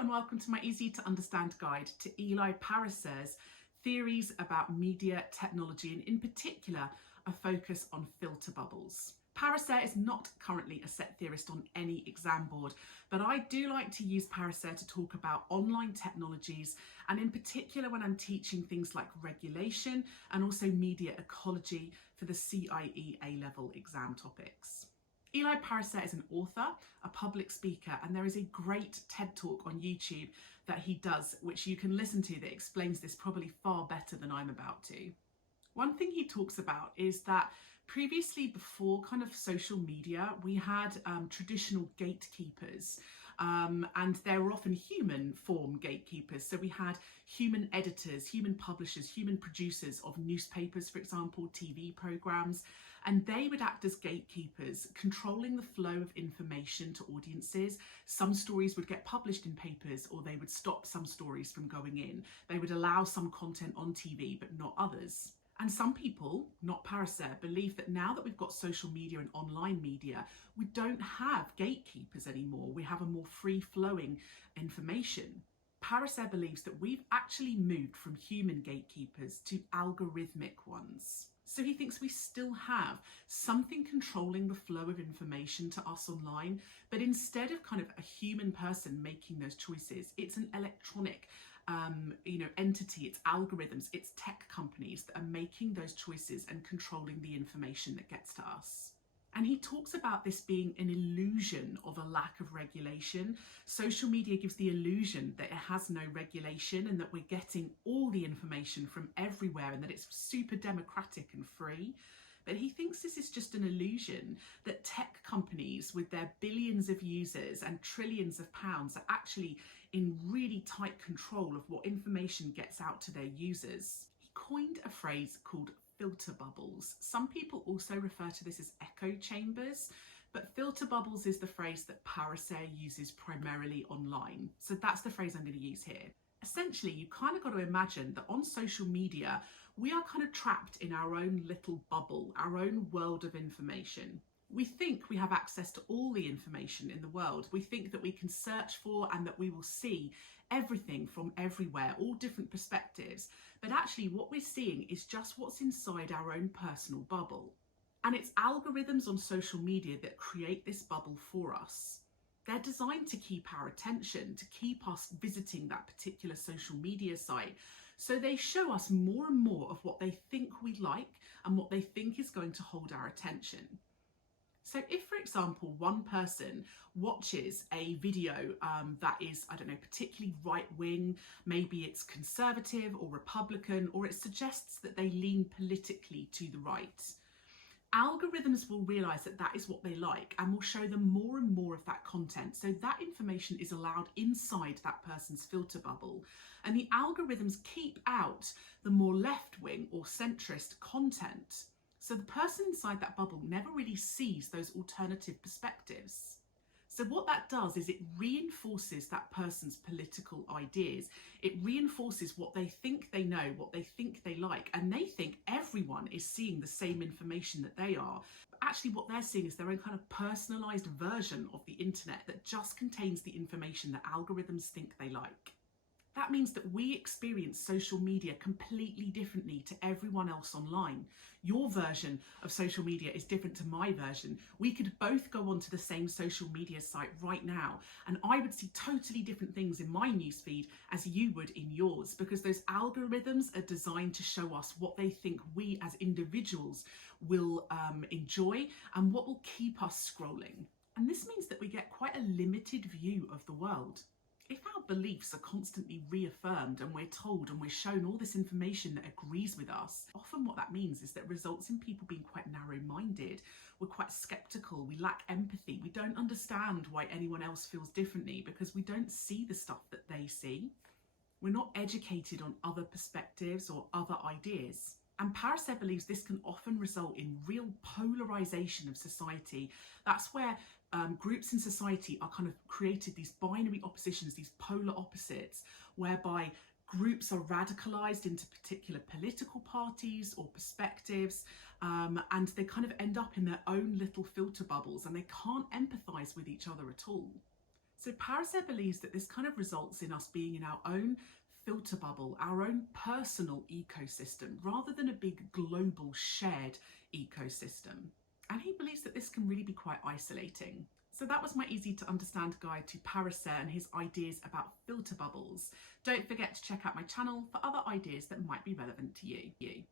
and welcome to my easy to understand guide to Eli Pariser's theories about media technology, and in particular a focus on filter bubbles. Pariser is not currently a set theorist on any exam board, but I do like to use Pariser to talk about online technologies, and in particular when I'm teaching things like regulation and also media ecology for the CIE A-level exam topics. Eli Pariser is an author, a public speaker, and there is a great TED talk on YouTube that he does, which you can listen to, that explains this probably far better than I'm about to. One thing he talks about is that previously, before kind of social media, we had traditional gatekeepers, and there were often human form gatekeepers. So we had human editors, human publishers, human producers of newspapers, for example, TV programs, and they would act as gatekeepers, controlling the flow of information to audiences. Some stories would get published in papers, or they would stop some stories from going in. They would allow some content on TV, but not others. And some people, not Pariser, believe that now that we've got social media and online media, we don't have gatekeepers anymore. We have a more free-flowing information. Pariser believes that we've actually moved from human gatekeepers to algorithmic ones. So he thinks we still have something controlling the flow of information to us online, but instead of kind of a human person making those choices, it's an electronic entity, it's algorithms, it's tech companies that are making those choices and controlling the information that gets to us. And he talks about this being an illusion of a lack of regulation. Social media gives the illusion that it has no regulation and that we're getting all the information from everywhere and that it's super democratic and free. But he thinks this is just an illusion, that tech companies with their billions of users and trillions of pounds are actually in really tight control of what information gets out to their users. He coined a phrase called filter bubbles. Some people also refer to this as echo chambers, but filter bubbles is the phrase that Pariser uses primarily online. So that's the phrase I'm going to use here. Essentially, you kind of got to imagine that on social media, we are kind of trapped in our own little bubble, our own world of information. We think we have access to all the information in the world. We think that we can search for and that we will see everything from everywhere, all different perspectives. But actually what we're seeing is just what's inside our own personal bubble. And it's algorithms on social media that create this bubble for us. They're designed to keep our attention, to keep us visiting that particular social media site. So they show us more and more of what they think we like and what they think is going to hold our attention. So if, for example, one person watches a video that is, I don't know, particularly right-wing, maybe it's conservative or Republican, or it suggests that they lean politically to the right, algorithms will realise that that is what they like and will show them more and more of that content. So that information is allowed inside that person's filter bubble. And the algorithms keep out the more left-wing or centrist content. So the person inside that bubble never really sees those alternative perspectives. So what that does is it reinforces that person's political ideas. It reinforces what they think they know, what they think they like, and they think everyone is seeing the same information that they are. But actually what they're seeing is their own kind of personalised version of the internet that just contains the information that algorithms think they like. That means that we experience social media completely differently to everyone else online. Your version of social media is different to my version. We could both go onto the same social media site right now, and I would see totally different things in my newsfeed as you would in yours, because those algorithms are designed to show us what they think we as individuals will enjoy and what will keep us scrolling. And this means that we get quite a limited view of the world. If our beliefs are constantly reaffirmed and we're told and we're shown all this information that agrees with us, often what that means is that it results in people being quite narrow-minded. We're quite skeptical, we lack empathy, we don't understand why anyone else feels differently because we don't see the stuff that they see. We're not educated on other perspectives or other ideas. And Pariser believes this can often result in real polarisation of society. That's where groups in society are kind of created, these binary oppositions, these polar opposites, whereby groups are radicalised into particular political parties or perspectives, and they kind of end up in their own little filter bubbles and they can't empathise with each other at all. So Pariser believes that this kind of results in us being in our own filter bubble, our own personal ecosystem, rather than a big global shared ecosystem. And he believes that this can really be quite isolating. So that was my easy to understand guide to Pariser and his ideas about filter bubbles. Don't forget to check out my channel for other ideas that might be relevant to you.